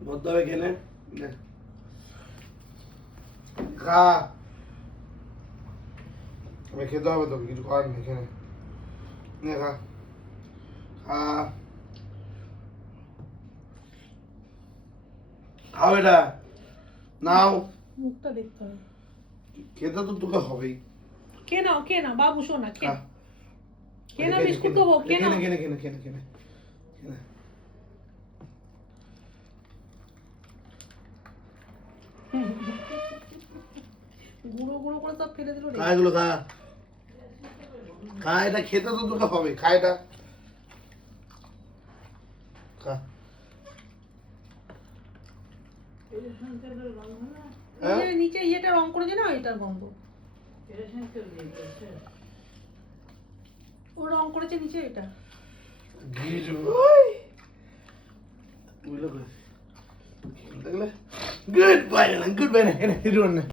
মধ্যে হবে কেনে খা আমি খেতে হবে তোকে কিছু করার নেই এখানে নে খা খা খাও এটা নাও মুখটা দেখতে হবে খেতে তো তোকে হবেই কে নাও বাবু শোনা কে খা কে না বিস্কুট দেবো কে না কেনে গুঁড়ো গুঁড়ো করে সব ফেলে দিল রে খা এগুলো খা খা এটা খেতে তো তোকে হবে খা এটা খা হ্যাঁ? এই যে নিচে ইয়েটা রং করেছে না এটার গন্ধ ও রং করেছে নিচে এটা Good boy, good boy.